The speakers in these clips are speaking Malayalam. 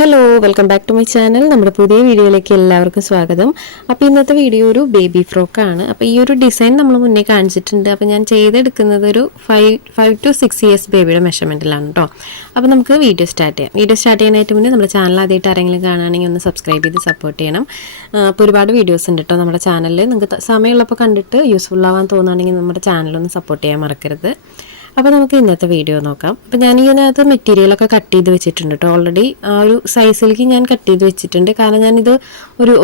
Hello, welcome back to my channel. നമ്മുടെ പുതിയ വീഡിയോയിലേക്ക് എല്ലാവർക്കും സ്വാഗതം. അപ്പോൾ ഇന്നത്തെ വീഡിയോ ഒരു ബേബി ഫ്രോക്കാണ്. അപ്പോൾ ഈ ഒരു ഡിസൈൻ നമ്മൾ മുന്നേ കാണിച്ചിട്ടുണ്ട്. അപ്പോൾ ഞാൻ ചെയ്തെടുക്കുന്നത് ഒരു 5 to 6 ഇയേഴ്സ് ബേബിയുടെ മെഷർമെൻറ്റിലാണ് കേട്ടോ. അപ്പോൾ നമുക്ക് വീഡിയോ സ്റ്റാർട്ട് ചെയ്യാം. വീഡിയോ സ്റ്റാർട്ട് ചെയ്യാനായിട്ട് മുന്നേ നമ്മുടെ ചാനൽ ആദ്യമായിട്ട് ആരെങ്കിലും കാണുകയാണെങ്കിൽ ഒന്ന് സബ്സ്ക്രൈബ് ചെയ്ത് സപ്പോർട്ട് ചെയ്യണം. അപ്പോൾ ഒരുപാട് വീഡിയോസ് ഉണ്ട് കേട്ടോ നമ്മുടെ ചാനലിൽ. നിങ്ങൾക്ക് സമയമുള്ളപ്പോൾ കണ്ടിട്ട് യൂസ്ഫുൾ ആവാൻ തോന്നുകയാണെങ്കിൽ നമ്മുടെ ചാനലൊന്ന് സപ്പോർട്ട് ചെയ്യാൻ മറക്കരുത്. അപ്പോൾ നമുക്ക് ഇന്നത്തെ വീഡിയോ നോക്കാം. അപ്പോൾ ഞാൻ ഇതിനകത്ത് മെറ്റീരിയലൊക്കെ കട്ട് ചെയ്ത് വെച്ചിട്ടുണ്ട് കേട്ടോ. ഓൾറെഡി ആ ഒരു സൈസിലേക്ക് ഞാൻ കട്ട് ചെയ്ത് വെച്ചിട്ടുണ്ട്. കാരണം ഞാനിത്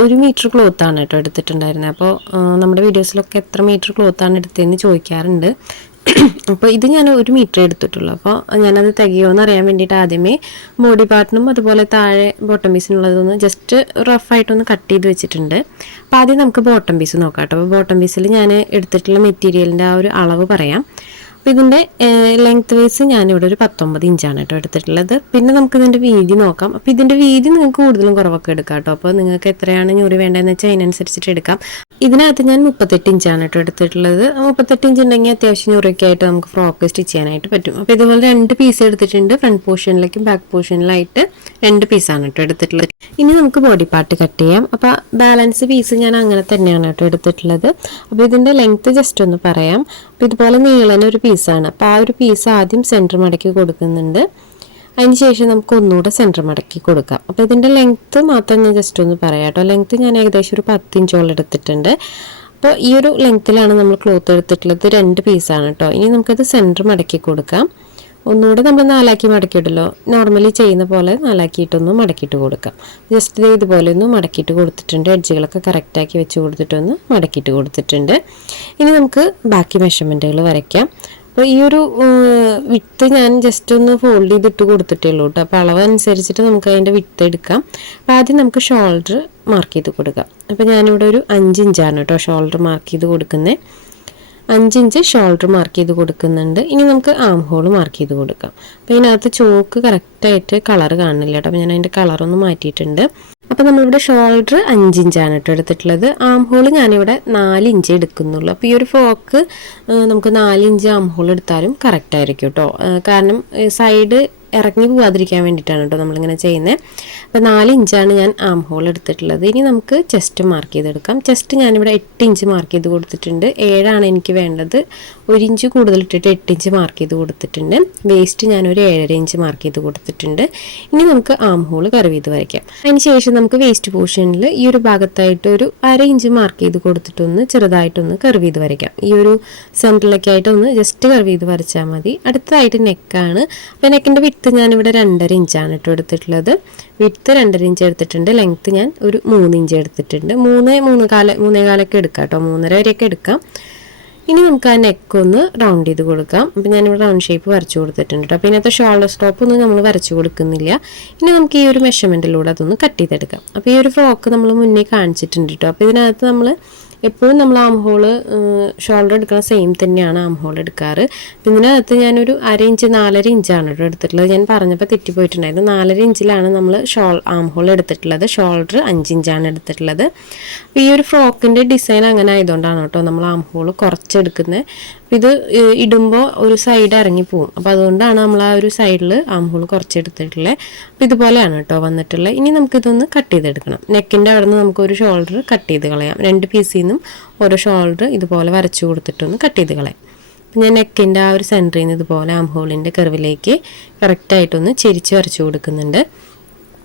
ഒരു മീറ്റർ ക്ലോത്താണ് കേട്ടോ എടുത്തിട്ടുണ്ടായിരുന്നത്. അപ്പോൾ നമ്മുടെ വീഡിയോസിലൊക്കെ എത്ര മീറ്റർ ക്ലോത്താണ് എടുത്തതെന്ന് ചോദിക്കാറുണ്ട്. അപ്പോൾ ഇത് ഞാൻ 1 മീറ്റർ എടുത്തിട്ടുള്ളൂ. അപ്പോൾ ഞാനത് തികയുമെന്ന് അറിയാൻ വേണ്ടിയിട്ട് ആദ്യമേ ബോഡി പാർട്ടിനും അതുപോലെ താഴെ ബോട്ടം പീസിനുള്ളതൊന്ന് ജസ്റ്റ് റഫായിട്ടൊന്ന് കട്ട് ചെയ്ത് വെച്ചിട്ടുണ്ട്. അപ്പോൾ ആദ്യം നമുക്ക് ബോട്ടം പീസ് നോക്കാം കേട്ടോ. അപ്പോൾ ബോട്ടം പീസിൽ ഞാൻ എടുത്തിട്ടുള്ള മെറ്റീരിയലിൻ്റെ ആ ഒരു അളവ് പറയാം. അപ്പോൾ ഇതിൻ്റെ ലെങ്ത് വൈസ് ഞാനിവിടെ ഒരു 19 ഇഞ്ചാണ് കേട്ടോ എടുത്തിട്ടുള്ളത്. പിന്നെ നമുക്ക് ഇതിൻ്റെ വീതി നോക്കാം. അപ്പോൾ ഇതിൻ്റെ വീതി നിങ്ങൾക്ക് കൂടുതലും കുറവൊക്കെ എടുക്കാം കേട്ടോ. അപ്പോൾ നിങ്ങൾക്ക് എത്രയാണ് ഞൊറി വേണ്ടതെന്ന് വെച്ചാൽ അതിനനുസരിച്ചിട്ട് എടുക്കാം. ഇതിനകത്ത് ഞാൻ 38 ഇഞ്ചാണ് കേട്ടോ എടുത്തിട്ടുള്ളത്. 38 ഇഞ്ച് ഉണ്ടെങ്കിൽ അത്യാവശ്യം ഞൊറിയൊക്കെ ആയിട്ട് നമുക്ക് ഫ്രോക്ക് സ്റ്റിച്ച് ചെയ്യാനായിട്ട് പറ്റും. അപ്പോൾ ഇതുപോലെ 2 പീസ് എടുത്തിട്ടുണ്ട്. ഫ്രണ്ട് പോർഷനിലേക്കും ബാക്ക് പോർഷനിലായിട്ട് 2 പീസാണ് കേട്ടോ എടുത്തിട്ടുള്ളത്. ഇനി നമുക്ക് ബോഡി പാർട്ട് കട്ട് ചെയ്യാം. അപ്പോൾ ബാലൻസ് പീസ് ഞാൻ അങ്ങനെ തന്നെയാണ് കേട്ടോ എടുത്തിട്ടുള്ളത്. അപ്പോൾ ഇതിൻ്റെ ലെങ്ത്ത് ജസ്റ്റ് ഒന്ന് പറയാം. അപ്പോൾ ഇതുപോലെ നീളന ഒരു പീസാണ്. അപ്പോൾ ആ ഒരു പീസ് ആദ്യം സെൻറ്റർ മടക്കി കൊടുക്കുന്നുണ്ട്. അതിന് ശേഷം നമുക്ക് ഒന്നുകൂടെ സെൻറ്റർ മടക്കി കൊടുക്കാം. അപ്പോൾ ഇതിൻ്റെ ലെങ്ത്ത് മാത്രം ഞാൻ ജസ്റ്റ് ഒന്ന് പറയാം കേട്ടോ. ലെങ്ത്ത് ഞാൻ ഏകദേശം ഒരു 10 ഇഞ്ചോളം എടുത്തിട്ടുണ്ട്. അപ്പോൾ ഈ ഒരു ലെങ്ത്തിലാണ് നമ്മൾ ക്ലോത്ത് എടുത്തിട്ടുള്ളത്. 2 പീസാണ് കേട്ടോ. ഇനി നമുക്കത് സെൻറ്റർ മടക്കി കൊടുക്കാം. ഒന്നുകൂടെ നമ്മൾ 4ആക്കി മടക്കിയിട്ടല്ലോ, നോർമലി ചെയ്യുന്ന പോലെ 4ആക്കിയിട്ടൊന്ന് മടക്കിയിട്ട് കൊടുക്കാം. ജസ്റ്റ് ഇതുപോലെ ഒന്ന് മടക്കിയിട്ട് കൊടുത്തിട്ടുണ്ട്. എഡ്ജുകളൊക്കെ കറക്റ്റാക്കി വെച്ച് കൊടുത്തിട്ടൊന്ന് മടക്കിയിട്ട് കൊടുത്തിട്ടുണ്ട്. ഇനി നമുക്ക് ബാക്കി മെഷർമെൻറ്റുകൾ വരയ്ക്കാം. അപ്പോൾ ഈ ഒരു വിത്ത് ഞാൻ ജസ്റ്റ് ഒന്ന് ഫോൾഡ് ചെയ്തിട്ട് കൊടുത്തിട്ടേ ഉള്ളൂ കേട്ടോ. അപ്പോൾ അളവ് അനുസരിച്ചിട്ട് നമുക്ക് അതിൻ്റെ വിത്ത് എടുക്കാം. അപ്പോൾ ആദ്യം നമുക്ക് ഷോൾഡർ മാർക്ക് ചെയ്ത് കൊടുക്കാം. അപ്പോൾ ഞാനിവിടെ ഒരു 5 ഇഞ്ചാണ് കേട്ടോ ഷോൾഡർ മാർക്ക് ചെയ്ത് കൊടുക്കുന്നത്. 5 ഇഞ്ച് ഷോൾഡർ മാർക്ക് ചെയ്ത് കൊടുക്കുന്നുണ്ട്. ഇനി നമുക്ക് ആം ഹോൾ മാർക്ക് ചെയ്ത് കൊടുക്കാം. അപ്പോൾ ഇതിനകത്ത് ചോക്ക് കറക്റ്റായിട്ട് കളർ കാണുന്നില്ല കേട്ടോ. അപ്പോൾ ഞാൻ അതിൻ്റെ കളറൊന്ന് മാറ്റിയിട്ടുണ്ട്. അപ്പോൾ നമ്മളിവിടെ ഷോൾഡർ 5 ഇഞ്ചാണ് കേട്ടോ എടുത്തിട്ടുള്ളത്. ആം ഹോൾ ഞാനിവിടെ 4 ഇഞ്ച് എടുക്കുന്നുള്ളൂ. അപ്പോൾ ഈ ഒരു ഫ്രോക്ക് നമുക്ക് 4 ഇഞ്ച് ആം ഹോൾ എടുത്താലും കറക്റ്റായിരിക്കും കേട്ടോ. കാരണം സൈഡ് ഇറങ്ങി പോകാതിരിക്കാൻ വേണ്ടിയിട്ടാണ് കേട്ടോ നമ്മളിങ്ങനെ ചെയ്യുന്നത്. അപ്പോൾ 4 ഇഞ്ചാണ് ഞാൻ ആം ഹോൾ എടുത്തിട്ടുള്ളത്. ഇനി നമുക്ക് ചെസ്റ്റ് മാർക്ക് ചെയ്തെടുക്കാം. ചെസ്റ്റ് ഞാനിവിടെ 8 ഇഞ്ച് മാർക്ക് ചെയ്ത് കൊടുത്തിട്ടുണ്ട്. 7ആണ് എനിക്ക് വേണ്ടത്. 1 ഇഞ്ച് കൂടുതൽ ഇട്ടിട്ട് 8 ഇഞ്ച് മാർക്ക് ചെയ്ത് കൊടുത്തിട്ടുണ്ട്. വേസ്റ്റ് ഞാനൊരു 7.5 ഇഞ്ച് മാർക്ക് ചെയ്ത് കൊടുത്തിട്ടുണ്ട്. ഇനി നമുക്ക് ആം ഹോൾ കർവ് ചെയ്ത് വരയ്ക്കാം. അതിന് ശേഷം നമുക്ക് വേസ്റ്റ് പോർഷനിൽ ഈ ഒരു ഭാഗത്തായിട്ട് ഒരു 1/2 ഇഞ്ച് മാർക്ക് ചെയ്ത് കൊടുത്തിട്ടൊന്ന് ചെറുതായിട്ടൊന്ന് കർവ് ചെയ്ത് വരയ്ക്കാം. ഈ ഒരു സെൻറ്ററിലൊക്കെ ആയിട്ടൊന്ന് ജസ്റ്റ് കർവ് ചെയ്ത് വരച്ചാൽ മതി. അടുത്തതായിട്ട് നെക്കാണ്. അപ്പോൾ നെക്കിൻ്റെ വിട്ട് ഞാനിവിടെ 2.5 ഇഞ്ചാണ് കേട്ടോ എടുത്തിട്ടുള്ളത്. വിഡ്ത്ത് 2.5 ഇഞ്ച് എടുത്തിട്ടുണ്ട്. ലെങ്ത്ത് ഞാൻ ഒരു 3 ഇഞ്ച് എടുത്തിട്ടുണ്ട്. 3.25 എടുക്കാം കേട്ടോ. 3.5 വരെയൊക്കെ എടുക്കാം. ഇനി നമുക്ക് ആ നെക്കൊന്ന് റൗണ്ട് ചെയ്ത് കൊടുക്കാം. അപ്പം ഞാനിവിടെ റൗണ്ട് ഷേപ്പ് വരച്ചു കൊടുത്തിട്ടുണ്ട് കേട്ടോ. അപ്പോൾ ഇതിനകത്ത് ഷോൾഡർ സ്റ്റോപ്പ് ഒന്നും നമ്മൾ വരച്ചു കൊടുക്കുന്നില്ല. ഇനി നമുക്ക് ഈ ഒരു മെഷർമെൻറ്റിലൂടെ അതൊന്ന് കട്ട് ചെയ്തെടുക്കാം. അപ്പോൾ ഈ ഒരു ഫ്രോക്ക് നമ്മൾ മുന്നേ കാണിച്ചിട്ടുണ്ട് കേട്ടോ. അപ്പോൾ ഇതിനകത്ത് നമ്മൾ എപ്പോഴും നമ്മൾ ആം ഹോള് ഷോൾഡർ എടുക്കുന്ന സെയിം തന്നെയാണ് ആം ഹോൾ എടുക്കാറ്. അപ്പം ഇതിനകത്ത് ഞാനൊരു 1/2 ഇഞ്ച് 4.5 ഇഞ്ചാണ് കേട്ടോ എടുത്തിട്ടുള്ളത്. ഞാൻ പറഞ്ഞപ്പോൾ തെറ്റിപ്പോയിട്ടുണ്ടായിരുന്നു. 4.5 ഇഞ്ചിലാണ് നമ്മൾ ആം ഹോൾ എടുത്തിട്ടുള്ളത്. ഷോൾഡർ 5 ഇഞ്ചാണ് എടുത്തിട്ടുള്ളത്. അപ്പോൾ ഈ ഒരു ഫ്രോക്കിൻ്റെ ഡിസൈൻ അങ്ങനെ ആയതുകൊണ്ടാണ് കേട്ടോ നമ്മൾ ആം ഹോൾ കുറച്ചെടുക്കുന്നത്. അപ്പോൾ ഇത് ഇടുമ്പോൾ ഒരു സൈഡ് ഇറങ്ങിപ്പോവും. അപ്പോൾ അതുകൊണ്ടാണ് നമ്മൾ ആ ഒരു സൈഡിൽ ആം ഹോൾ കുറച്ചെടുത്തിട്ടുള്ളത്. അപ്പോൾ ഇതുപോലെയാണ് കേട്ടോ വന്നിട്ടുള്ളത്. ഇനി നമുക്കിതൊന്ന് കട്ട് ചെയ്തെടുക്കണം. നെക്കിൻ്റെ അവിടെ നിന്ന് നമുക്കൊരു ഷോൾഡർ കട്ട് ചെയ്ത് കളയാം. 2 പീസിൽ നിന്നും ഓരോ ഷോൾഡർ ഇതുപോലെ വരച്ചു കൊടുത്തിട്ടൊന്ന് കട്ട് ചെയ്ത് കളയാം. അപ്പം ഞാൻ നെക്കിൻ്റെ ആ ഒരു സെൻറ്ററിൽ നിന്ന് ഇതുപോലെ ആം ഹോളിൻ്റെ കർവിലേക്ക് കറക്റ്റായിട്ടൊന്ന് ചെരിച്ച് വരച്ചു കൊടുക്കുന്നുണ്ട്.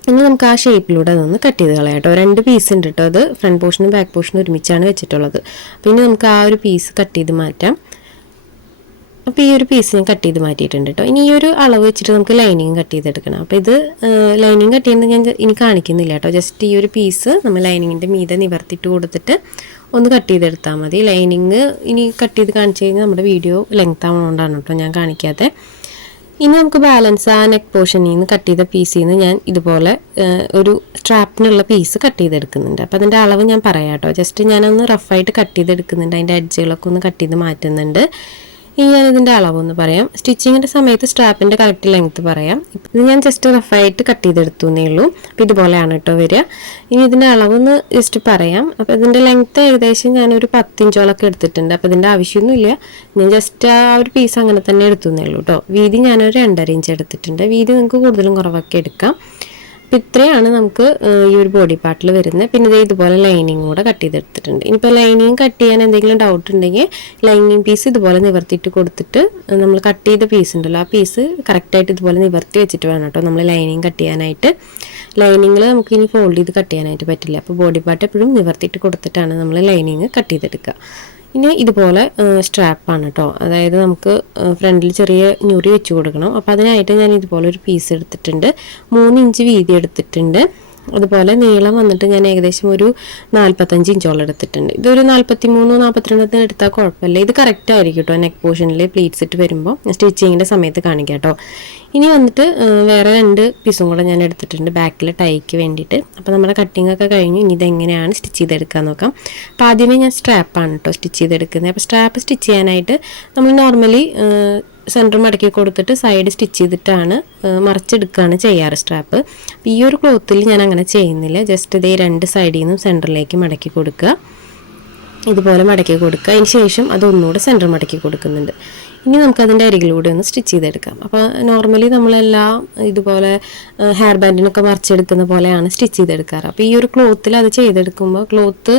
ഇനി നമുക്ക് ആ ഷേപ്പിലൂടെ അതൊന്ന് കട്ട് ചെയ്ത് കളയാം കേട്ടോ. 2 പീസ് ഉണ്ട് കേട്ടോ. അത് ഫ്രണ്ട് പോർഷനും ബാക്ക് പോർഷനും ഒരുമിച്ചാണ് വെച്ചിട്ടുള്ളത്. അപ്പോൾ ഇനി നമുക്ക് ആ ഒരു പീസ് കട്ട് ചെയ്ത് മാറ്റാം. അപ്പോൾ ഈ ഒരു പീസ് ഞാൻ കട്ട് ചെയ്ത് മാറ്റിയിട്ടുണ്ട് കേട്ടോ. ഇനി ഈ ഒരു അളവ് വെച്ചിട്ട് നമുക്ക് ലൈനിങ് കട്ട് ചെയ്തെടുക്കണം. അപ്പോൾ ഇത് ലൈനിങ് കട്ട് ചെയ്യുന്നത് ഞാൻ ഇനി കാണിക്കുന്നില്ല കേട്ടോ. ജസ്റ്റ് ഈ ഒരു പീസ് നമ്മൾ ലൈനിങ്ങിൻ്റെ മീതെ നിവർത്തിയിട്ട് കൊടുത്തിട്ട് ഒന്ന് കട്ട് ചെയ്തെടുത്താൽ മതി. ലൈനിങ് ഇനി കട്ട് ചെയ്ത് കാണിച്ചു കഴിഞ്ഞാൽ നമ്മുടെ വീഡിയോ ലെങ്ത് ആവുന്നതുകൊണ്ടാണ് കേട്ടോ ഞാൻ കാണിക്കാതെ. ഇനി നമുക്ക് ബാലൻസ് ആ നെക്ക് പോർഷനിൽ നിന്ന് കട്ട് ചെയ്ത പീസിൽ നിന്ന് ഞാൻ ഇതുപോലെ ഒരു സ്ട്രാപ്പിനുള്ള പീസ് കട്ട് ചെയ്തെടുക്കുന്നുണ്ട്. അപ്പോൾ അതിൻ്റെ അളവ് ഞാൻ പറയാം കേട്ടോ. ജസ്റ്റ് ഞാനൊന്ന് റഫായിട്ട് കട്ട് ചെയ്തെടുക്കുന്നുണ്ട്. അതിൻ്റെ എഡ്ജുകളൊക്കെ ഒന്ന് കട്ട് ചെയ്ത് മാറ്റുന്നുണ്ട്. ഇനി ഞാനിതിൻ്റെ അളവൊന്ന് പറയാം. സ്റ്റിച്ചിങ്ങിൻ്റെ സമയത്ത് സ്ട്രാപ്പിൻ്റെ കറക്റ്റ് ലെങ്ത്ത് പറയാം. ഇത് ഞാൻ ജസ്റ്റ് റഫായിട്ട് കട്ട് ചെയ്തെടുത്തു എന്നേ ഉള്ളൂ. അപ്പോൾ ഇതുപോലെയാണ് കേട്ടോ വരിക. ഇനി ഇതിൻ്റെ അളവൊന്ന് ജസ്റ്റ് പറയാം. അപ്പോൾ ഇതിൻ്റെ ലെങ്ത്ത് ഏകദേശം ഞാനൊരു 10 ഇഞ്ചോളൊക്കെ എടുത്തിട്ടുണ്ട്. അപ്പോൾ ഇതിൻ്റെ ആവശ്യമൊന്നുമില്ല. ഞാൻ ജസ്റ്റ് ആ ഒരു പീസ് അങ്ങനെ തന്നെ എടുത്തു എന്നേ ഉള്ളൂ കേട്ടോ. വീതി ഞാനൊരു 2.5 ഇഞ്ച് എടുത്തിട്ടുണ്ട്. വീതി നിങ്ങൾക്ക് കൂടുതലും കുറവൊക്കെ എടുക്കാം. അപ്പോൾ ഇത്രയാണ് നമുക്ക് ഈ ഒരു ബോഡി പാർട്ടിൽ വരുന്നത്. പിന്നെ ഇതുപോലെ ലൈനിങ് കൂടെ കട്ട് ചെയ്തെടുത്തിട്ടുണ്ട്. ഇനിയിപ്പോൾ ലൈനിങ് കട്ട് ചെയ്യാൻ എന്തെങ്കിലും ഡൗട്ട് ഉണ്ടെങ്കിൽ ലൈനിങ് പീസ് ഇതുപോലെ നിവർത്തിയിട്ട് കൊടുത്തിട്ട് നമ്മൾ കട്ട് ചെയ്ത പീസ് ഉണ്ടല്ലോ, ആ പീസ് കറക്റ്റായിട്ട് ഇതുപോലെ നിവർത്തി വെച്ചിട്ട് വേണം കേട്ടോ നമ്മൾ ലൈനിങ് കട്ട് ചെയ്യാനായിട്ട്. ലൈനിങ്ങിൽ നമുക്ക് ഇനി ഫോൾഡ് ചെയ്ത് കട്ട് ചെയ്യാനായിട്ട് പറ്റില്ല. അപ്പോൾ ബോഡി പാർട്ട് എപ്പോഴും നിവർത്തിയിട്ട് കൊടുത്തിട്ടാണ് നമ്മൾ ലൈനിങ് കട്ട് ചെയ്തെടുക്കുക. ഇനി ഇതുപോലെ സ്ട്രാപ്പാണ് കേട്ടോ, അതായത് നമുക്ക് ഫ്രണ്ടിൽ ചെറിയ ഞുറി വെച്ച് കൊടുക്കണം. അപ്പോൾ അതിനായിട്ട് ഞാൻ ഇതുപോലെ ഒരു പീസ് എടുത്തിട്ടുണ്ട്, 3 ഇഞ്ച് വീതി എടുത്തിട്ടുണ്ട്. അതുപോലെ നീളം വന്നിട്ട് ഞാൻ ഏകദേശം ഒരു 45 ഇഞ്ചോളം എടുത്തിട്ടുണ്ട്. ഇതൊരു 43-42 എടുത്താൽ കുഴപ്പമില്ല. ഇത് കറക്റ്റ് ആയിരിക്കും കേട്ടോ നെക്ക് പോർഷനിൽ പ്ലീറ്റ്സ് ഇട്ട് വരുമ്പോൾ സ്റ്റിച്ചിങ്ങിൻ്റെ സമയത്ത് കാണിക്കാം കേട്ടോ. ഇനി വന്നിട്ട് വേറെ 2 പീസും കൂടെ ഞാൻ എടുത്തിട്ടുണ്ട് ബാക്കിൽ ടൈക്ക് വേണ്ടിയിട്ട്. അപ്പോൾ നമ്മുടെ കട്ടിംഗ് ഒക്കെ കഴിഞ്ഞു. ഇനി ഇതെങ്ങനെയാണ് സ്റ്റിച്ച് ചെയ്തെടുക്കാൻ നോക്കാം. അപ്പോൾ ആദ്യമേ ഞാൻ സ്ട്രാപ്പാണ് കേട്ടോ സ്റ്റിച്ച് ചെയ്തെടുക്കുന്നത്. അപ്പോൾ സ്ട്രാപ്പ് സ്റ്റിച്ച് ചെയ്യാനായിട്ട് നമ്മൾ നോർമലി സെൻറ്റർ മടക്കി കൊടുത്തിട്ട് സൈഡ് സ്റ്റിച്ച് ചെയ്തിട്ടാണ് മറിച്ചെടുക്കുകയാണ് ചെയ്യാറ് സ്ട്രാപ്പ്. ഈ ഒരു ക്ലോത്തിൽ ഞാൻ അങ്ങനെ ചെയ്യുന്നില്ല. ജസ്റ്റ് ഇതേ 2 സൈഡിൽ നിന്നും സെൻറ്ററിലേക്ക് മടക്കി കൊടുക്കുക, ഇതുപോലെ മടക്കി കൊടുക്കുക. അതിന് ശേഷം അതൊന്നുകൂടെ സെൻറ്റർ മടക്കി കൊടുക്കുന്നുണ്ട്. ഇനി നമുക്കതിൻ്റെ അരികിലൂടെ ഒന്ന് സ്റ്റിച്ച് ചെയ്തെടുക്കാം. അപ്പോൾ നോർമലി നമ്മളെല്ലാം ഇതുപോലെ ഹെയർ ബാൻഡിനൊക്കെ മറിച്ചെടുക്കുന്ന പോലെയാണ് സ്റ്റിച്ച് ചെയ്തെടുക്കാറ്. അപ്പോൾ ഈ ഒരു ക്ലോത്തിൽ അത് ചെയ്തെടുക്കുമ്പോൾ ക്ലോത്ത്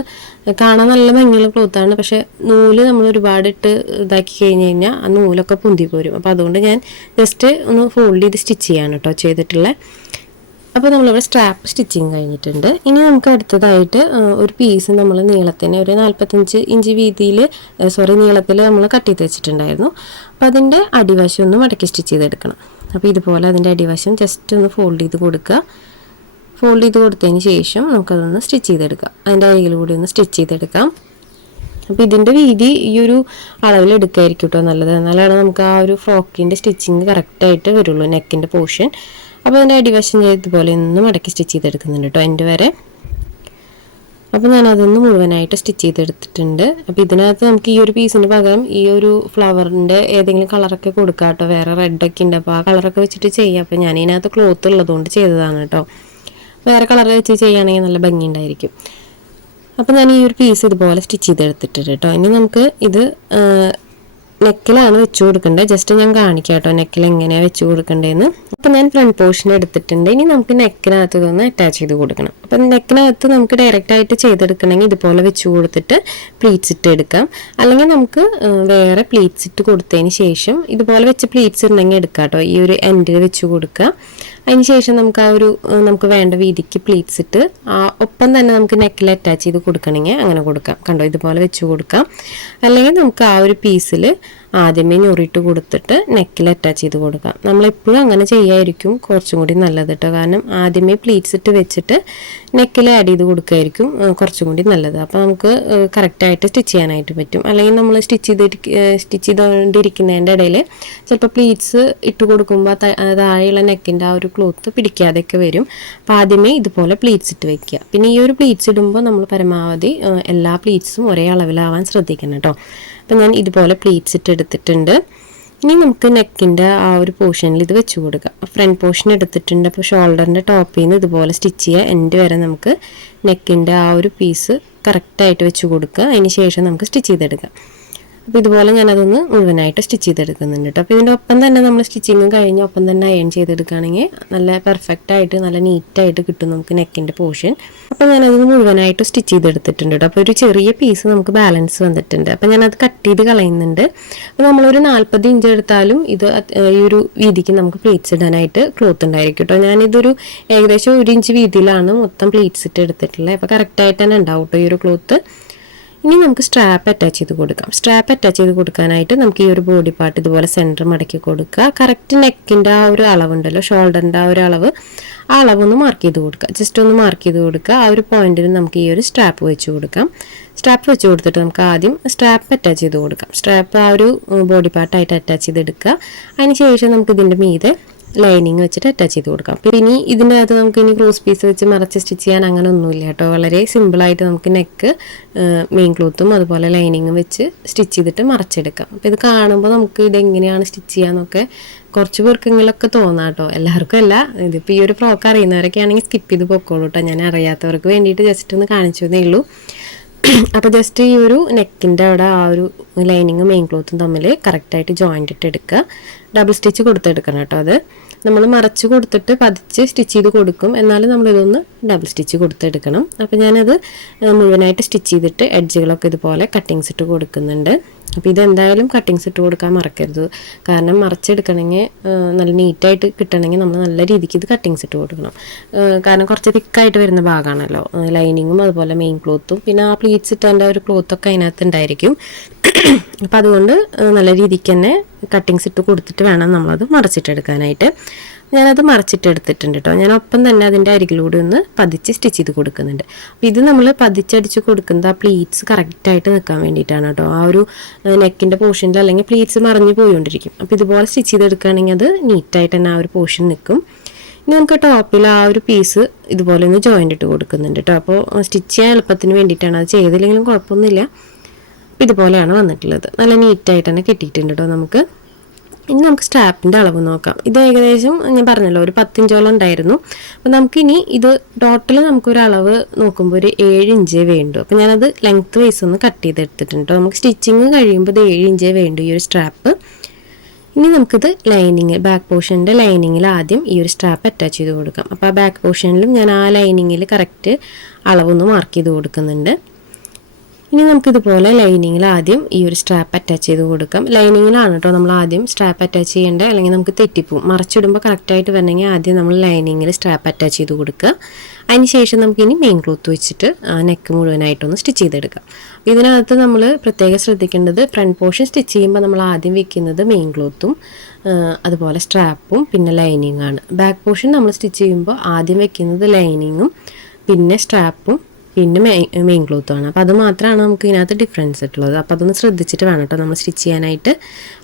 കാണാൻ നല്ല ഭംഗിയുള്ള ക്ലോത്താണ്, പക്ഷേ നൂല് നമ്മൾ ഒരുപാട് ഇട്ട് ഇതാക്കി കഴിഞ്ഞ് കഴിഞ്ഞാൽ ആ നൂലൊക്കെ പൊന്തി പോരും. അപ്പോൾ അതുകൊണ്ട് ഞാൻ ജസ്റ്റ് ഒന്ന് ഫോൾഡ് ചെയ്ത് സ്റ്റിച്ച് ചെയ്യാണ് കേട്ടോ ചെയ്തിട്ടുള്ളത്. അപ്പോൾ നമ്മളിവിടെ സ്ട്രാപ്പ് സ്റ്റിച്ചിങ് കഴിഞ്ഞിട്ടുണ്ട്. ഇനി നമുക്ക് അടുത്തതായിട്ട് ഒരു പീസ് നമ്മൾ നീളത്തിന് ഒരു 45 ഇഞ്ച് വീതിയിൽ നീളത്തിൽ നമ്മൾ കട്ട് ചെയ്ത് വെച്ചിട്ടുണ്ടായിരുന്നു. അപ്പോൾ അതിൻ്റെ അടിവശം ഒന്ന് മടക്കി സ്റ്റിച്ച് ചെയ്തെടുക്കണം. അപ്പോൾ ഇതുപോലെ അതിൻ്റെ അടിവശം ജസ്റ്റ് ഒന്ന് ഫോൾഡ് ചെയ്ത് കൊടുക്കുക. ഫോൾഡ് ചെയ്ത് കൊടുത്തതിന് ശേഷം നമുക്കതൊന്ന് സ്റ്റിച്ച് ചെയ്തെടുക്കാം. അതിൻ്റെ അരികിലൂടെ ഒന്ന് സ്റ്റിച്ച് ചെയ്തെടുക്കാം. അപ്പോൾ ഇതിൻ്റെ വീതി ഈ ഒരു അളവിൽ എടുക്കായിരിക്കും കേട്ടോ നല്ലത്, എന്നാലാണ് നമുക്ക് ആ ഒരു ഫ്രോക്കിൻ്റെ സ്റ്റിച്ചിങ് കറക്റ്റായിട്ട് വരുള്ളൂ നെക്കിൻ്റെ പോർഷൻ. അപ്പോൾ അതിൻ്റെ അടിവശം ഞാൻ ഇതുപോലെ ഒന്ന് മടക്കി സ്റ്റിച്ച് ചെയ്തെടുക്കുന്നുണ്ട് കേട്ടോ എൻഡ് വരെ. അപ്പോൾ ഞാൻ അതൊന്ന് മുഴുവനായിട്ട് സ്റ്റിച്ച് ചെയ്തെടുത്തിട്ടുണ്ട്. അപ്പോൾ ഇതിനകത്ത് നമുക്ക് ഈ ഒരു പീസിന് പകരം ഈ ഒരു ഫ്ലവറിൻ്റെ ഏതെങ്കിലും കളറൊക്കെ കൊടുക്കാം കേട്ടോ. വേറെ റെഡൊക്കെ ഉണ്ട്, അപ്പോൾ ആ കളറൊക്കെ വെച്ചിട്ട് ചെയ്യാം. അപ്പോൾ ഞാൻ ഇതിനകത്ത് ക്ലോത്ത് ഉള്ളതുകൊണ്ട് ചെയ്തതാണ് കേട്ടോ. വേറെ കളർ വെച്ച് ചെയ്യുകയാണെങ്കിൽ നല്ല ഭംഗി ഉണ്ടായിരിക്കും. അപ്പോൾ ഞാൻ ഈ ഒരു പീസ് ഇതുപോലെ സ്റ്റിച്ച് ചെയ്തെടുത്തിട്ടുണ്ട് കേട്ടോ. ഇനി നമുക്ക് ഇത് നെക്കിലാണ് വെച്ച് കൊടുക്കേണ്ടത്. ജസ്റ്റ് ഞാൻ കാണിക്കാം കേട്ടോ നെക്കിൽ എങ്ങനെയാണ് വെച്ച് കൊടുക്കേണ്ടതെന്ന്. അപ്പോൾ ഞാൻ ഫ്രണ്ട് പോർഷൻ എടുത്തിട്ടുണ്ട്. ഇനി നമുക്ക് നെക്കിനകത്ത് ഇതൊന്ന് അറ്റാച്ച് ചെയ്ത് കൊടുക്കണം. അപ്പം നെക്കിനകത്ത് നമുക്ക് ഡയറക്റ്റ് ആയിട്ട് ചെയ്തെടുക്കണമെങ്കിൽ ഇതുപോലെ വെച്ച് കൊടുത്തിട്ട് പ്ലീറ്റ്സ് ഇട്ട് എടുക്കാം. അല്ലെങ്കിൽ നമുക്ക് വേറെ പ്ലീറ്റ്സ് ഇട്ട് കൊടുത്തതിന് ശേഷം ഇതുപോലെ വെച്ച് പ്ലീറ്റ്സ് ഉണ്ടെങ്കിൽ എടുക്കാം കേട്ടോ. ഈ ഒരു എൻഡിൽ വെച്ച് കൊടുക്കുക. അതിന് ശേഷം നമുക്ക് വേണ്ട വീതിക്ക് പ്ലീറ്റ്സ് ഇട്ട് ഒപ്പം തന്നെ നമുക്ക് നെക്കിൽ അറ്റാച്ച് ചെയ്ത് കൊടുക്കണമെങ്കിൽ അങ്ങനെ കൊടുക്കാം. കണ്ടോ ഇതുപോലെ വെച്ച് കൊടുക്കാം. അല്ലെങ്കിൽ നമുക്ക് ആ ഒരു പീസിൽ ആദ്യമേ ഞൊറിയിട്ട് കൊടുത്തിട്ട് നെക്കിൽ അറ്റാച്ച് ചെയ്ത് കൊടുക്കാം. നമ്മളെപ്പോഴും അങ്ങനെ ചെയ്യായിരിക്കും കുറച്ചും കൂടി നല്ലത് കേട്ടോ. കാരണം ആദ്യമേ പ്ലീറ്റ്സ് ഇട്ട് വെച്ചിട്ട് നെക്കിൽ ആഡ് ചെയ്ത് കൊടുക്കുകയായിരിക്കും കുറച്ചും കൂടി നല്ലത്. അപ്പോൾ നമുക്ക് കറക്റ്റായിട്ട് സ്റ്റിച്ച് ചെയ്യാനായിട്ട് പറ്റും. അല്ലെങ്കിൽ നമ്മൾ സ്റ്റിച്ച് ചെയ്തുകൊണ്ടിരിക്കുന്നതിൻ്റെ ഇടയിൽ ചിലപ്പോൾ പ്ലീറ്റ്സ് ഇട്ട് കൊടുക്കുമ്പോൾ താഴെയുള്ള നെക്കിൻ്റെ ആ ഒരു ക്ലോത്ത് പിടിക്കാതെയൊക്കെ വരും. അപ്പോൾ ആദ്യമേ ഇതുപോലെ പ്ലീറ്റ്സ് ഇട്ട് വെക്കുക. പിന്നെ ഈ ഒരു പ്ലീറ്റ്സ് ഇടുമ്പോൾ നമ്മൾ പരമാവധി എല്ലാ പ്ലീറ്റ്സും ഒരേ അളവിലാവാൻ ശ്രദ്ധിക്കണം കേട്ടോ. അപ്പോൾ ഞാൻ ഇതുപോലെ പ്ലീറ്റ്സ് ഇട്ട് എടുത്തിട്ടുണ്ട്. ഇനി നമുക്ക് നെക്കിൻ്റെ ആ ഒരു പോർഷനിൽ ഇത് വെച്ച് കൊടുക്കാം. ഫ്രണ്ട് പോർഷൻ എടുത്തിട്ടുണ്ട്. അപ്പോൾ ഷോൾഡറിൻ്റെ ടോപ്പിൽ നിന്ന് ഇതുപോലെ സ്റ്റിച്ച് ചെയ്യുക. എൻഡ് വരെ നമുക്ക് നെക്കിൻ്റെ ആ ഒരു പീസ് കറക്റ്റായിട്ട് വെച്ച് കൊടുക്കുക. അതിന് ശേഷം നമുക്ക് സ്റ്റിച്ച് ചെയ്തെടുക്കാം. അപ്പോൾ ഇതുപോലെ ഞാനതൊന്ന് മുഴുവനായിട്ട് സ്റ്റിച്ച് ചെയ്തെടുക്കുന്നുണ്ട് കേട്ടോ. അപ്പോൾ ഇതിൻ്റെ ഒപ്പം തന്നെ നമ്മൾ സ്റ്റിച്ചിങ് കഴിഞ്ഞ് ഒപ്പം തന്നെ അയൺ ചെയ്തെടുക്കുകയാണെങ്കിൽ നല്ല പെർഫെക്റ്റായിട്ട് നല്ല നീറ്റായിട്ട് കിട്ടും നമുക്ക് നെക്കിൻ്റെ പോർഷൻ. അപ്പോൾ ഞാനത് മുഴുവനായിട്ട് സ്റ്റിച്ച് ചെയ്തെടുത്തിട്ടുണ്ട് കേട്ടോ. അപ്പോൾ ഒരു ചെറിയ പീസ് നമുക്ക് ബാലൻസ് വന്നിട്ടുണ്ട്. അപ്പോൾ ഞാനത് കട്ട് ചെയ്ത് കളയുന്നുണ്ട്. അപ്പോൾ നമ്മളൊരു 40 ഇഞ്ച് എടുത്താലും ഇത് ഈ ഒരു വീതിക്ക് നമുക്ക് പ്ലീറ്റ്സ് ഇടാനായിട്ട് ക്ലോത്ത് ഉണ്ടായിരിക്കും കേട്ടോ. ഞാനിതൊരു ഏകദേശം 1 ഇഞ്ച് വീതിയിലാണ് മൊത്തം പ്ലീറ്റ്സ് ഇട്ട് എടുത്തിട്ടുള്ളത്. അപ്പോൾ കറക്റ്റായിട്ട് തന്നെ ഉണ്ടാവും കേട്ടോ ഈ ഒരു ക്ലോത്ത്. ഇനി നമുക്ക് സ്ട്രാപ്പ് അറ്റാച്ച് ചെയ്ത് കൊടുക്കാം. സ്ട്രാപ്പ് അറ്റാച്ച് ചെയ്ത് കൊടുക്കാനായിട്ട് നമുക്ക് ഈ ഒരു ബോഡി പാർട്ട് ഇതുപോലെ സെൻറ്റർ മടക്കി കൊടുക്കുക. കറക്റ്റ് നെക്കിൻ്റെ ആ ഒരു അളവുണ്ടല്ലോ, ഷോൾഡറിൻ്റെ ആ ഒരു അളവ്, ആ അളവൊന്ന് മാർക്ക് ചെയ്ത് കൊടുക്കുക. ജസ്റ്റ് ഒന്ന് മാർക്ക് ചെയ്ത് കൊടുക്കുക. ആ ഒരു പോയിന്റിൽ നമുക്ക് ഈ ഒരു സ്ട്രാപ്പ് വെച്ച് കൊടുക്കാം. സ്ട്രാപ്പ് വെച്ച് കൊടുത്തിട്ട് നമുക്ക് ആദ്യം സ്ട്രാപ്പ് അറ്റാച്ച് ചെയ്ത് കൊടുക്കാം. സ്ട്രാപ്പ് ആ ഒരു ബോഡി പാർട്ടായിട്ട് അറ്റാച്ച് ചെയ്തെടുക്കുക. അതിന് ശേഷം നമുക്ക് ഇതിൻ്റെ മീതെ ലൈനിങ് വെച്ചിട്ട് അറ്റാച്ച് ചെയ്ത് കൊടുക്കാം. പിന്നെ ഇതിൻ്റെ അകത്ത് നമുക്ക് ഇനി ക്രോസ് പീസ് വെച്ച് മറച്ച് സ്റ്റിച്ച് ചെയ്യാൻ അങ്ങനെ ഒന്നുമില്ല കേട്ടോ. വളരെ സിമ്പിളായിട്ട് നമുക്ക് നെക്ക് മെയിൻ ക്ലോത്തും അതുപോലെ ലൈനിങ്ങും വെച്ച് സ്റ്റിച്ച് ചെയ്തിട്ട് മറച്ചെടുക്കാം. അപ്പോൾ ഇത് കാണുമ്പോൾ നമുക്ക് ഇതെങ്ങനെയാണ് സ്റ്റിച്ച് ചെയ്യാന്നൊക്കെ കുറച്ച് പേർക്കെങ്കിലൊക്കെ തോന്നാം കേട്ടോ. എല്ലാവർക്കും അല്ല. ഇതിപ്പോൾ ഈ ഒരു ഫ്രോക്ക് അറിയുന്നവരൊക്കെ ആണെങ്കിൽ സ്കിപ്പ് ചെയ്ത് പൊക്കോളൂ കേട്ടോ. ഞാൻ അറിയാത്തവർക്ക് വേണ്ടിയിട്ട് ജസ്റ്റ് ഒന്ന് കാണിച്ചു തന്നേ ഉള്ളൂ. അപ്പോൾ ജസ്റ്റ് ഈ ഒരു നെക്കിൻ്റെ അവിടെ ആ ഒരു ലൈനിങ്ങും മെയിൻ ക്ലോത്തും തമ്മിൽ കറക്റ്റായിട്ട് ജോയിൻ്റ് ഇട്ട് എടുക്കുക. ഡബിൾ സ്റ്റിച്ച് കൊടുത്തെടുക്കണം കേട്ടോ അത്. നമ്മൾ മറച്ച് കൊടുത്തിട്ട് പതിച്ച് സ്റ്റിച്ച് ചെയ്ത് കൊടുക്കും. എന്നാലും നമ്മളിതൊന്ന് ഡബിൾ സ്റ്റിച്ച് കൊടുത്തെടുക്കണം. അപ്പോൾ ഞാനത് മുഴുവനായിട്ട് സ്റ്റിച്ച് ചെയ്തിട്ട് എഡ്ജുകളൊക്കെ ഇതുപോലെ കട്ടിങ്സ് ഇട്ട് കൊടുക്കുന്നുണ്ട്. അപ്പോൾ ഇതെന്തായാലും കട്ടിങ്സ് ഇട്ട് കൊടുക്കാൻ മറക്കരുത്. കാരണം മറച്ചെടുക്കണമെങ്കിൽ നല്ല നീറ്റായിട്ട് കിട്ടണമെങ്കിൽ നമ്മൾ നല്ല രീതിക്ക് ഇത് കട്ടിങ്സ് ഇട്ട് കൊടുക്കണം. കാരണം കുറച്ച് തിക്കായിട്ട് വരുന്ന ഭാഗമാണല്ലോ ലൈനിങ്ങും അതുപോലെ മെയിൻ ക്ലോത്തും, പിന്നെ ആ പ്ലീറ്റ്സ് ഇട്ടതിൻ്റെ ഒരു ക്ലോത്തൊക്കെ അതിനകത്ത് ഉണ്ടായിരിക്കും. അപ്പം അതുകൊണ്ട് നല്ല രീതിക്ക് തന്നെ കട്ടിങ്സ് ഇട്ട് കൊടുത്തിട്ട് വേണം നമ്മളത് മറച്ചിട്ടെടുക്കാനായിട്ട്. ഞാനത് മറച്ചിട്ടെടുത്തിട്ടുണ്ട് കേട്ടോ. ഞാൻ ഒപ്പം തന്നെ അതിൻ്റെ അരികിലൂടെ ഒന്ന് പതിച്ച് സ്റ്റിച്ച് ചെയ്ത് കൊടുക്കുന്നുണ്ട്. അപ്പോൾ ഇത് നമ്മൾ പതിച്ചടിച്ച് കൊടുക്കുന്നത് ആ പ്ലീറ്റ്സ് കറക്റ്റായിട്ട് നിൽക്കാൻ വേണ്ടിയിട്ടാണ് കേട്ടോ. ആ ഒരു നെക്കിൻ്റെ പോർഷനിൽ അല്ലെങ്കിൽ പ്ലീറ്റ്സ് മറിഞ്ഞ് പോയിക്കൊണ്ടിരിക്കും. അപ്പോൾ ഇതുപോലെ സ്റ്റിച്ച് ചെയ്തെടുക്കുകയാണെങ്കിൽ അത് നീറ്റായിട്ട് തന്നെ ആ ഒരു പോർഷൻ നിൽക്കും. ഇനി നമുക്ക് ടോപ്പിൽ ആ ഒരു പീസ് ഇതുപോലെ ഒന്ന് ജോയിൻ്റ് ഇട്ട് കൊടുക്കുന്നുണ്ട് കേട്ടോ. അപ്പോൾ സ്റ്റിച്ച് ചെയ്യാൻ എളുപ്പത്തിന് വേണ്ടിയിട്ടാണ്. അത് ചെയ്തില്ലെങ്കിലും കുഴപ്പമൊന്നുമില്ല. അപ്പോൾ ഇതുപോലെയാണ് വന്നിട്ടുള്ളത്. നല്ല നീറ്റായിട്ട് തന്നെ കിട്ടിയിട്ടുണ്ട് കേട്ടോ നമുക്ക്. ഇനി നമുക്ക് സ്ട്രാപ്പിൻ്റെ അളവ് നോക്കാം. ഇത് ഏകദേശം ഞാൻ പറഞ്ഞല്ലോ ഒരു 10 ഇഞ്ചോളം ഉണ്ടായിരുന്നു. അപ്പോൾ നമുക്കിനി ഇത് ടോട്ടൽ നമുക്കൊരളവ് നോക്കുമ്പോൾ ഒരു 7 ഇഞ്ചേ വേണ്ടു. അപ്പോൾ ഞാനത് ലെങ്ത്ത് വൈസ് ഒന്ന് കട്ട് ചെയ്തെടുത്തിട്ടുണ്ട് കേട്ടോ. നമുക്ക് സ്റ്റിച്ചിങ് കഴിയുമ്പോൾ ഇത് 7 ഇഞ്ചേ വേണ്ടു ഈ ഒരു സ്ട്രാപ്പ്. ഇനി നമുക്കിത് ലൈനിങ് ബാക്ക് പോർഷൻ്റെ ലൈനിങ്ങിൽ ആദ്യം ഈ ഒരു സ്ട്രാപ്പ് അറ്റാച്ച് ചെയ്ത് കൊടുക്കാം. അപ്പോൾ ആ ബാക്ക് പോർഷനിലും ഞാൻ ആ ലൈനിങ്ങിൽ കറക്റ്റ് അളവൊന്ന് മാർക്ക് ചെയ്ത് കൊടുക്കുന്നുണ്ട്. ഇനി നമുക്കിതുപോലെ ലൈനിങ്ങിൽ ആദ്യം ഈ ഒരു സ്ട്രാപ്പ് അറ്റാച്ച് ചെയ്ത് കൊടുക്കാം. ലൈനിങ്ങിലാണ് കേട്ടോ നമ്മൾ ആദ്യം സ്ട്രാപ്പ് അറ്റാച്ച് ചെയ്യേണ്ടത്, അല്ലെങ്കിൽ നമുക്ക് തെറ്റിപ്പോവും. മറച്ചിടുമ്പോൾ കറക്റ്റായിട്ട് വരണമെങ്കിൽ ആദ്യം നമ്മൾ ലൈനിങ്ങിൽ സ്ട്രാപ്പ് അറ്റാച്ച് ചെയ്ത് കൊടുക്കുക. അതിന് ശേഷം നമുക്കിനി മെയിൻ ക്ലോത്ത് വെച്ചിട്ട് നെക്ക് മുഴുവനായിട്ടൊന്ന് സ്റ്റിച്ച് ചെയ്തെടുക്കാം. ഇതിനകത്ത് നമ്മൾ പ്രത്യേകം ശ്രദ്ധിക്കേണ്ടത് ഫ്രണ്ട് പോർഷൻ സ്റ്റിച്ച് ചെയ്യുമ്പോൾ നമ്മൾ ആദ്യം വെക്കുന്നത് മെയിൻ ക്ലോത്തും അതുപോലെ സ്ട്രാപ്പും പിന്നെ ലൈനിങ്ങാണ്. ബാക്ക് പോർഷൻ നമ്മൾ സ്റ്റിച്ച് ചെയ്യുമ്പോൾ ആദ്യം വെക്കുന്നത് ലൈനിങ്ങും പിന്നെ സ്ട്രാപ്പും പിന്നെ മെയിൻ ക്ലോത്തുമാണ്. അപ്പോൾ അത് മാത്രമാണ് നമുക്ക് ഇതിനകത്ത് ഡിഫറൻസ് ആയിട്ടുള്ളത്. അപ്പോൾ അതൊന്ന് ശ്രദ്ധിച്ചിട്ട് വേണം കേട്ടോ നമ്മൾ സ്റ്റിച്ച് ചെയ്യാനായിട്ട്.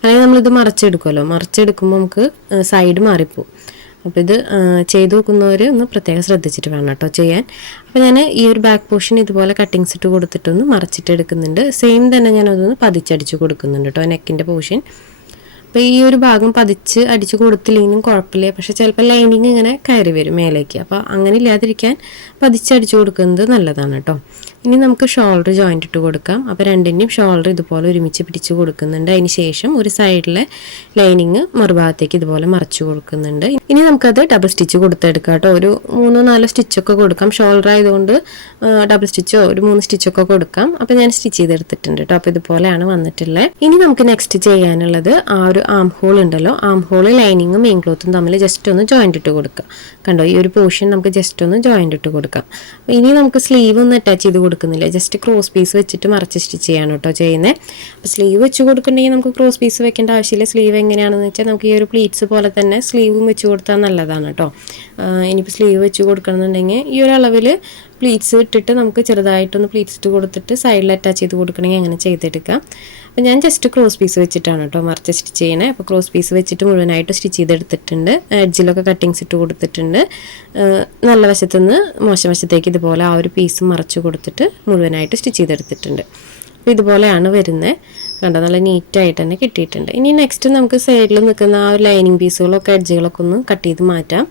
അല്ലെങ്കിൽ നമ്മളിത് മറച്ചെടുക്കുമല്ലോ, മറച്ചെടുക്കുമ്പോൾ നമുക്ക് സൈഡ് മാറിപ്പോവും. അപ്പോൾ ഇത് ചെയ്ത് നോക്കുന്നവർ ഒന്ന് പ്രത്യേകം ശ്രദ്ധിച്ചിട്ട് വേണം കേട്ടോ ചെയ്യാൻ. അപ്പോൾ ഞാൻ ഈ ഒരു ബാക്ക് പോർഷൻ ഇതുപോലെ കട്ടിങ്സ് ഇട്ട് കൊടുത്തിട്ടൊന്ന് മറച്ചിട്ട് എടുക്കുന്നുണ്ട്. സെയിം തന്നെ ഞാനതൊന്ന് പതിച്ചടിച്ച് കൊടുക്കുന്നുണ്ട് കേട്ടോ നെക്കിൻ്റെ പോർഷൻ. അപ്പോൾ ഈ ഒരു ഭാഗം പതിച്ച് അടിച്ച് കൊടുത്തില്ലെങ്കിലും കുഴപ്പമില്ല. പക്ഷേ ചിലപ്പോൾ ലൈനിങ് ഇങ്ങനെ കയറി വരും മേലേക്ക്. അപ്പോൾ അങ്ങനെ ഇല്ലാതിരിക്കാൻ പതിച്ചടിച്ച് കൊടുക്കുന്നത് നല്ലതാണ് കേട്ടോ. ഇനി നമുക്ക് ഷോൾഡർ ജോയിൻ്റ് ഇട്ട് കൊടുക്കാം. അപ്പോൾ രണ്ടിൻ്റെയും ഷോൾഡർ ഇതുപോലെ ഒരുമിച്ച് പിടിച്ച് കൊടുക്കുന്നുണ്ട്. അതിന് ശേഷം ഒരു സൈഡിലെ ലൈനിങ് മറുഭാഗത്തേക്ക് ഇതുപോലെ മറച്ചു കൊടുക്കുന്നുണ്ട്. ഇനി നമുക്കത് ഡബിൾ സ്റ്റിച്ച് കൊടുത്തെടുക്കാം കേട്ടോ. ഒരു 3-4 സ്റ്റിച്ചൊക്കെ കൊടുക്കാം. ഷോൾഡർ ആയതുകൊണ്ട് ഡബിൾ സ്റ്റിച്ചോ ഒരു 3 സ്റ്റിച്ചൊക്കെ കൊടുക്കാം. അപ്പോൾ ഞാൻ സ്റ്റിച്ച് ചെയ്തെടുത്തിട്ടുണ്ട് കേട്ടോ. അപ്പോൾ ഇതുപോലെയാണ് വന്നിട്ടുള്ളത്. ഇനി നമുക്ക് നെക്സ്റ്റ് ചെയ്യാനുള്ളത് ആ ഒരു ആം ഹോൾ ഉണ്ടല്ലോ, ആം ഹോൾ ലൈനിങ്ങും മെയിൻ ക്ലോത്തും തമ്മിൽ ജസ്റ്റ് ഒന്ന് ജോയിൻ്റ് ഇട്ട് കൊടുക്കുക. കണ്ടോ, ഈ ഒരു പോർഷൻ നമുക്ക് ജസ്റ്റ് ഒന്ന് ജോയിൻ്റ് ഇട്ട് കൊടുക്കാം. ഇനി നമുക്ക് സ്ലീവ് ഒന്ന് അറ്റാച്ച് ചെയ്ത് കൊടുക്കുന്നില്ല, ജസ്റ്റ് ക്രോസ് പീസ് വെച്ചിട്ട് മറച്ച് സ്റ്റിച്ച് ചെയ്യാണ് കേട്ടോ ചെയ്യുന്നത്. അപ്പോൾ സ്ലീവ് വെച്ച് കൊടുക്കണമെങ്കിൽ നമുക്ക് ക്രോസ് പീസ് വെക്കേണ്ട ആവശ്യമില്ല. സ്ലീവ് എങ്ങനെയാണെന്ന് വെച്ചാൽ നമുക്ക് ഈ ഒരു പ്ലീറ്റ്സ് പോലെ തന്നെ സ്ലീവും വെച്ച് കൊടുത്താൽ നല്ലതാണ് കേട്ടോ. ഇനിയിപ്പോൾ സ്ലീവ് വെച്ച് കൊടുക്കണമെന്നുണ്ടെങ്കിൽ ഈ ഒരു അളവിൽ പ്ലീറ്റ്സ് ഇട്ടിട്ട് നമുക്ക് ചെറുതായിട്ടൊന്ന് പ്ലീറ്റ്സ് ഇട്ട് കൊടുത്തിട്ട് സൈഡിൽ അറ്റാച്ച് ചെയ്ത് കൊടുക്കണമെങ്കിൽ അങ്ങനെ ചെയ്തെടുക്കാം. അപ്പോൾ ഞാൻ ജസ്റ്റ് ക്രോസ് പീസ് വെച്ചിട്ടാണ് കേട്ടോ മറിച്ച് സ്റ്റിച്ച് ചെയ്യണേ. അപ്പോൾ ക്രോസ് പീസ് വെച്ചിട്ട് മുഴുവനായിട്ട് സ്റ്റിച്ച് ചെയ്തെടുത്തിട്ടുണ്ട്. എഡ്ജിലൊക്കെ കട്ടിങ്സ് ഇട്ട് കൊടുത്തിട്ടുണ്ട്. നല്ല വശത്തുനിന്ന് മോശം വശത്തേക്ക് ഇതുപോലെ ആ ഒരു പീസ് മറച്ച് കൊടുത്തിട്ട് മുഴുവനായിട്ട് സ്റ്റിച്ച് ചെയ്തെടുത്തിട്ടുണ്ട്. അപ്പോൾ ഇതുപോലെയാണ് വരുന്നത്. കണ്ടോ, നല്ല നീറ്റായിട്ട് തന്നെ കിട്ടിയിട്ടുണ്ട്. ഇനി നെക്സ്റ്റ് നമുക്ക് സൈഡിൽ നിൽക്കുന്ന ആ ഒരു ലൈനിങ് പീസുകളൊക്കെ എഡ്ജുകളൊക്കെ ഒന്ന് കട്ട് ചെയ്ത് മാറ്റാം.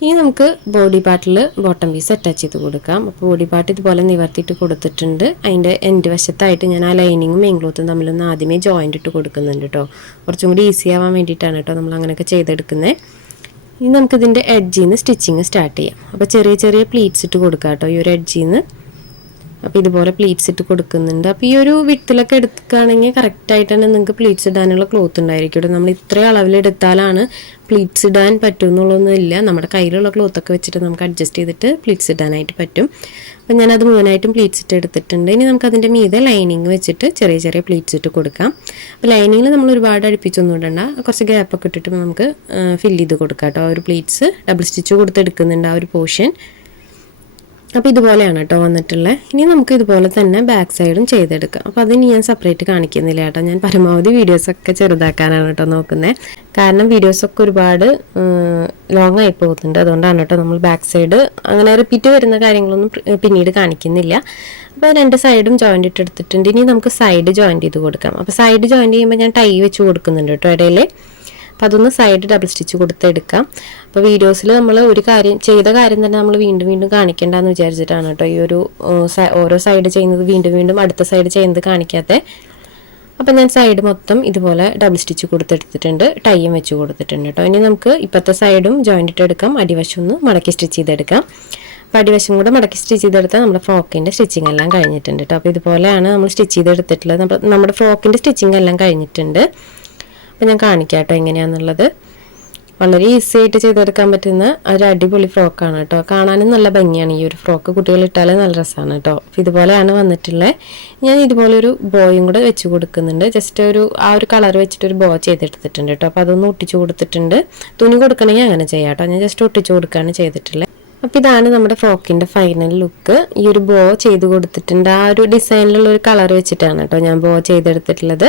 ഇനി നമുക്ക് ബോഡി പാർട്ടിൽ ബോട്ടം പീസ് അറ്റാച്ച് ചെയ്ത് കൊടുക്കാം. അപ്പോൾ ബോഡി പാർട്ട് ഇതുപോലെ നിവർത്തിയിട്ട് കൊടുത്തിട്ടുണ്ട്. അതിൻ്റെ എൻഡ് വശത്തായിട്ട് ഞാൻ ആ ലൈനിങ്ങും മെയിൻ ക്ലോത്തും തമ്മിലൊന്ന് ആദ്യമേ ജോയിൻ്റ് ഇട്ട് കൊടുക്കുന്നുണ്ട് കേട്ടോ. കുറച്ചും കൂടി ഈസി ആവാൻ വേണ്ടിയിട്ടാണ് കേട്ടോ നമ്മൾ അങ്ങനെയൊക്കെ ചെയ്തെടുക്കുന്നത്. ഇനി നമുക്കിതിൻ്റെ എഡ്ജിൽ നിന്ന് സ്റ്റിച്ചിങ് സ്റ്റാർട്ട് ചെയ്യാം. അപ്പോൾ ചെറിയ ചെറിയ പ്ലീറ്റ്സ് ഇട്ട് കൊടുക്കാം കേട്ടോ ഈ ഒരു എഡ്ജിൽ നിന്ന്. അപ്പോൾ ഇതുപോലെ പ്ലീറ്റ്സ് ഇട്ട് കൊടുക്കുന്നുണ്ട്. അപ്പോൾ ഈ ഒരു വിട്ടിലൊക്കെ എടുക്കുകയാണെങ്കിൽ കറക്റ്റായിട്ട് തന്നെ നിങ്ങൾക്ക് പ്ലീറ്റ്സ് ഇടാനുള്ള ക്ലോത്ത് ഉണ്ടായിരിക്കും. നമ്മൾ ഇത്രയും അളവിലെടുത്താലാണ് പ്ലീറ്റ്സ് ഇടാൻ പറ്റുമെന്നുള്ളതൊന്നുമില്ല. നമ്മുടെ കയ്യിലുള്ള ക്ലോത്തൊക്കെ വെച്ചിട്ട് നമുക്ക് അഡ്ജസ്റ്റ് ചെയ്തിട്ട് പ്ലീറ്റ്സ് ഇടാനായിട്ട് പറ്റും. അപ്പോൾ ഞാനത് മുഴുവനായിട്ടും പ്ലീറ്റ്സ് ഇട്ട് എടുത്തിട്ടുണ്ട്. ഇനി നമുക്കതിൻ്റെ മീതെ ലൈനിങ് വെച്ചിട്ട് ചെറിയ ചെറിയ പ്ലീറ്റ്സ് ഇട്ട് കൊടുക്കാം. അപ്പോൾ ലൈനിങ്ങിൽ നമ്മൾ ഒരുപാട് അടുപ്പിച്ചൊന്നും ഇടണ്ട, കുറച്ച് ഗ്യാപ്പൊക്കെ ഇട്ടിട്ട് നമുക്ക് ഫില്ല് ചെയ്ത് കൊടുക്കാം കേട്ടോ. ആ ഒരു പ്ലീറ്റ്സ് ഡബിൾ സ്റ്റിച്ച് കൊടുത്തെടുക്കുന്നുണ്ട് ആ ഒരു പോർഷൻ. അപ്പോൾ ഇതുപോലെയാണ് കേട്ടോ വന്നിട്ടുള്ളത്. ഇനി നമുക്ക് ഇതുപോലെ തന്നെ ബാക്ക് സൈഡും ചെയ്തെടുക്കാം. അപ്പോൾ അതിന് ഞാൻ സെപ്പറേറ്റ് കാണിക്കുന്നില്ല കേട്ടോ. ഞാൻ പരമാവധി വീഡിയോസൊക്കെ ചെറുതാക്കാനാണ് കേട്ടോ നോക്കുന്നത്. കാരണം വീഡിയോസൊക്കെ ഒരുപാട് ലോങ് ആയി പോകുന്നുണ്ട്. അതുകൊണ്ടാണ് കേട്ടോ നമ്മൾ ബാക്ക് സൈഡ് അങ്ങനെ റിപ്പീറ്റ് വരുന്ന കാര്യങ്ങളൊന്നും പിന്നീട് കാണിക്കുന്നില്ല. അപ്പോൾ 2 സൈഡും ജോയിൻ്റ് ഇട്ടെടുത്തിട്ടുണ്ട്. ഇനി നമുക്ക് സൈഡ് ജോയിൻ്റ് ചെയ്ത് കൊടുക്കാം. അപ്പോൾ സൈഡ് ജോയിൻ്റ് ചെയ്യുമ്പോൾ ഞാൻ ടൈ വെച്ച് കൊടുക്കുന്നുണ്ട് കേട്ടോ ഇടയിൽ. അപ്പോൾ അതൊന്ന് സൈഡ് ഡബിൾ സ്റ്റിച്ച് കൊടുത്തെടുക്കാം. അപ്പോൾ വീഡിയോസിൽ നമ്മൾ ഒരു കാര്യം ചെയ്ത കാര്യം തന്നെ നമ്മൾ വീണ്ടും വീണ്ടും കാണിക്കേണ്ടെന്ന് വിചാരിച്ചിട്ടാണ് കേട്ടോ ഈ ഒരു ഓരോ സൈഡ് ചെയ്യുന്നത് വീണ്ടും വീണ്ടും അടുത്ത സൈഡ് ചെയ്യുന്നത് കാണിക്കാത്തത്. അപ്പം ഞാൻ സൈഡ് മൊത്തം ഇതുപോലെ ഡബിൾ സ്റ്റിച്ച് കൊടുത്തെടുത്തിട്ടുണ്ട്, ടൈയും വെച്ച് കൊടുത്തിട്ടുണ്ട് കേട്ടോ. ഇനി നമുക്ക് ഇപ്പോഴത്തെ സൈഡും ജോയിൻ്റ് ഇട്ട് എടുക്കാം, അടിവശം ഒന്ന് മടക്കി സ്റ്റിച്ച് ചെയ്തെടുക്കാം. അപ്പോൾ അടിവശം കൂടെ മടക്കി സ്റ്റിച്ച് ചെയ്തെടുത്താൽ നമ്മുടെ ഫ്രോക്കിൻ്റെ സ്റ്റിച്ചിങ് എല്ലാം കഴിഞ്ഞിട്ടുണ്ട് കേട്ടോ. അപ്പോൾ ഇതുപോലെയാണ് നമ്മൾ സ്റ്റിച്ച് ചെയ്തെടുത്തിട്ടുള്ളത്. നമ്മുടെ ഫ്രോക്കിൻ്റെ സ്റ്റിച്ചിങ് എല്ലാം കഴിഞ്ഞിട്ടുണ്ട്. അപ്പോൾ ഞാൻ കാണിക്കാം കേട്ടോ എങ്ങനെയാണെന്നുള്ളത്. വളരെ ഈസി ആയിട്ട് ചെയ്തെടുക്കാൻ പറ്റുന്ന ഒരു അടിപൊളി ഫ്രോക്കാണ് കേട്ടോ. കാണാനും നല്ല ഭംഗിയാണ് ഈ ഒരു ഫ്രോക്ക്, കുട്ടികൾ ഇട്ടാൽ നല്ല രസമാണ് കേട്ടോ. അപ്പോൾ ഇതുപോലെയാണ് വന്നിട്ടുള്ളത്. ഞാൻ ഇതുപോലൊരു ബോയും കൂടെ വെച്ച് കൊടുക്കുന്നുണ്ട്. ജസ്റ്റ് ആ ഒരു കളർ വെച്ചിട്ടൊരു ബോ ചെയ്തെടുത്തിട്ടുണ്ട് കേട്ടോ. അപ്പോൾ അതൊന്ന് ഒട്ടിച്ച് കൊടുത്തിട്ടുണ്ട്. തുണി കൊടുക്കണമെങ്കിൽ അങ്ങനെ ചെയ്യാം കേട്ടോ. ഞാൻ ജസ്റ്റ് ഒട്ടിച്ച് കൊടുക്കുകയാണ് ചെയ്തിട്ടുള്ളത്. അപ്പോൾ ഇതാണ് നമ്മുടെ ഫ്രോക്കിൻ്റെ ഫൈനൽ ലുക്ക്. ഈ ഒരു ബോ ചെയ്ത് കൊടുത്തിട്ടുണ്ട്. ആ ഒരു ഡിസൈനിലുള്ള ഒരു കളർ വെച്ചിട്ടാണ് കേട്ടോ ഞാൻ ബോ ചെയ്തെടുത്തിട്ടുള്ളത്.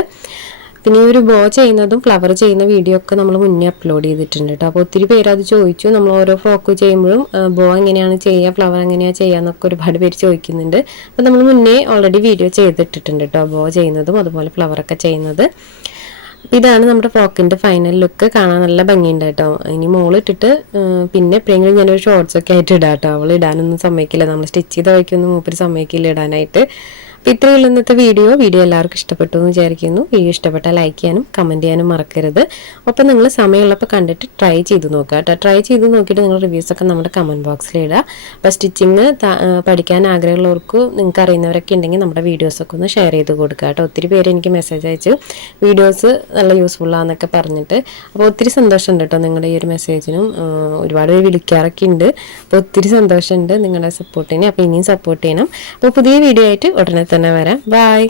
പിന്നെ ഈ ഒരു ബോ ചെയ്യുന്നതും ഫ്ലവർ ചെയ്യുന്ന വീഡിയോ ഒക്കെ നമ്മൾ മുന്നേ അപ്ലോഡ് ചെയ്തിട്ടുണ്ട് കേട്ടോ. അപ്പോൾ ഒത്തിരി പേര് അത് ചോദിച്ചു. നമ്മൾ ഓരോ ഫ്രോക്ക് ചെയ്യുമ്പോഴും ബോ എങ്ങനെയാണ് ചെയ്യുക, ഫ്ലവർ എങ്ങനെയാണ് ചെയ്യുക എന്നൊക്കെ ഒരുപാട് പേര് ചോദിക്കുന്നുണ്ട്. അപ്പോൾ നമ്മൾ മുന്നേ ഓൾറെഡി വീഡിയോ ചെയ്തിട്ടിട്ടുണ്ട് കേട്ടോ, ബോ ചെയ്യുന്നതും അതുപോലെ ഫ്ലവറൊക്കെ ചെയ്യുന്നത്. ഇതാണ് നമ്മുടെ ഫ്രോക്കിൻ്റെ ഫൈനൽ ലുക്ക്. കാണാൻ നല്ല ഭംഗിയുണ്ട് കേട്ടോ. ഇനി മോളിട്ടിട്ട് പിന്നെ എപ്പോഴെങ്കിലും ഞാനൊരു ഷോർട്സൊക്കെ ആയിട്ട് ഇടാം കേട്ടോ. അവൾ ഇടാനൊന്നും സമ്മതിക്കില്ല, നമ്മൾ സ്റ്റിച്ച് ചെയ്ത് വയ്ക്കൊന്നും മൂപ്പര് സമ്മതിക്കില്ല ഇടാനായിട്ട്. അപ്പോൾ ഇത്രയുള്ള ഇന്നത്തെ വീഡിയോ എല്ലാവർക്കും ഇഷ്ടപ്പെട്ടു എന്ന് വിചാരിക്കുന്നു. വീഡിയോ ഇഷ്ടപ്പെട്ടാൽ ലൈക്ക് ചെയ്യാനും കമൻറ്റ് ചെയ്യാനും മറക്കരുത്. ഒപ്പം നിങ്ങൾ സമയമുള്ളപ്പോൾ കണ്ടിട്ട് ട്രൈ ചെയ്ത് നോക്കുക കേട്ടോ. ട്രൈ ചെയ്ത് നോക്കിയിട്ട് നിങ്ങൾ റിവ്യൂസൊക്കെ നമ്മുടെ കമൻറ്റ് ബോക്സിൽ ഇടുക. അപ്പോൾ സ്റ്റിച്ചിങ് പഠിക്കാൻ ആഗ്രഹമുള്ളവർക്ക്, നിങ്ങൾക്ക് അറിയുന്നവരൊക്കെ ഉണ്ടെങ്കിൽ നമ്മുടെ വീഡിയോസൊക്കെ ഒന്ന് ഷെയർ ചെയ്ത് കൊടുക്കുക കേട്ടോ. ഒത്തിരി പേര് എനിക്ക് മെസ്സേജ് അയച്ചു വീഡിയോസ് നല്ല യൂസ്ഫുള്ളാന്നൊക്കെ പറഞ്ഞിട്ട്. അപ്പോൾ ഒത്തിരി സന്തോഷമുണ്ട് കേട്ടോ നിങ്ങളുടെ ഈ ഒരു മെസ്സേജിനും. ഒരുപാട് പേര് വിളിക്കാറൊക്കെ ഉണ്ട്. അപ്പോൾ ഒത്തിരി സന്തോഷമുണ്ട് നിങ്ങളുടെ സപ്പോർട്ടിന്. അപ്പോൾ ഇനിയും സപ്പോർട്ട് ചെയ്യണം. അപ്പോൾ പുതിയ വീഡിയോ ആയിട്ട് ഉടനെ തന്നെ വരാം. ബൈ.